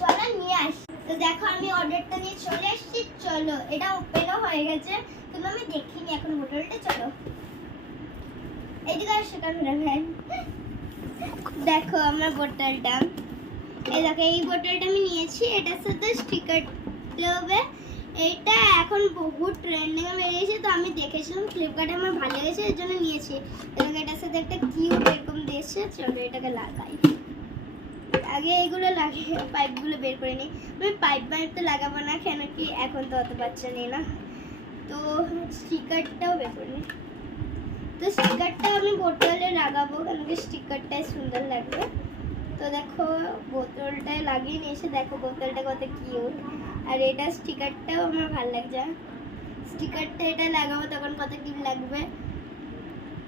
চলো নিয়ে আসি। তো দেখো আমি অর্ডারটা নিয়ে চলে এসেছি। চলো এটা ওপেনও হয়ে গেছে, কিন্তু আমি দেখিনি এখন বোতলটা। চলো এইদিকে আসো ক্যামেরাম্যান। দেখো আমার বোতলটা, এই দেখো এই বোতলটা আমি নিয়েছি। এটার সাথে স্টিকার দেবে। এটা এখন বহুত ট্রেন্ডিং এ বেরিয়েছে, তো আমি দেখেছিলাম ফ্লিপকার্টে, আমার ভালো লেগেছে এর জন্য নিয়েছি। এবং এটার সাথে একটা কিউট এরকম দিয়েছে। চলো এটাকে লাগাই। আগে এইগুলো লাগিয়ে পাইপগুলো বের করে নিই। আমি পাইপ তো লাগাবো না, কেন কি এখন তো অত বাচ্চা নেই না। তো স্টিকারটাও বের করে নিই। তো স্টিকারটা আমি বোতলে লাগাবো, কেন কি স্টিকারটাই সুন্দর লাগবে। তো দেখো বোতলটায় লাগিয়ে নিয়েছে। দেখো বোতলটা কত কিউট, আর এটা স্টিকারটাও আমার ভালো লাগছে। স্টিকারটা এটা লাগাবো তখন কত কিউট লাগবে।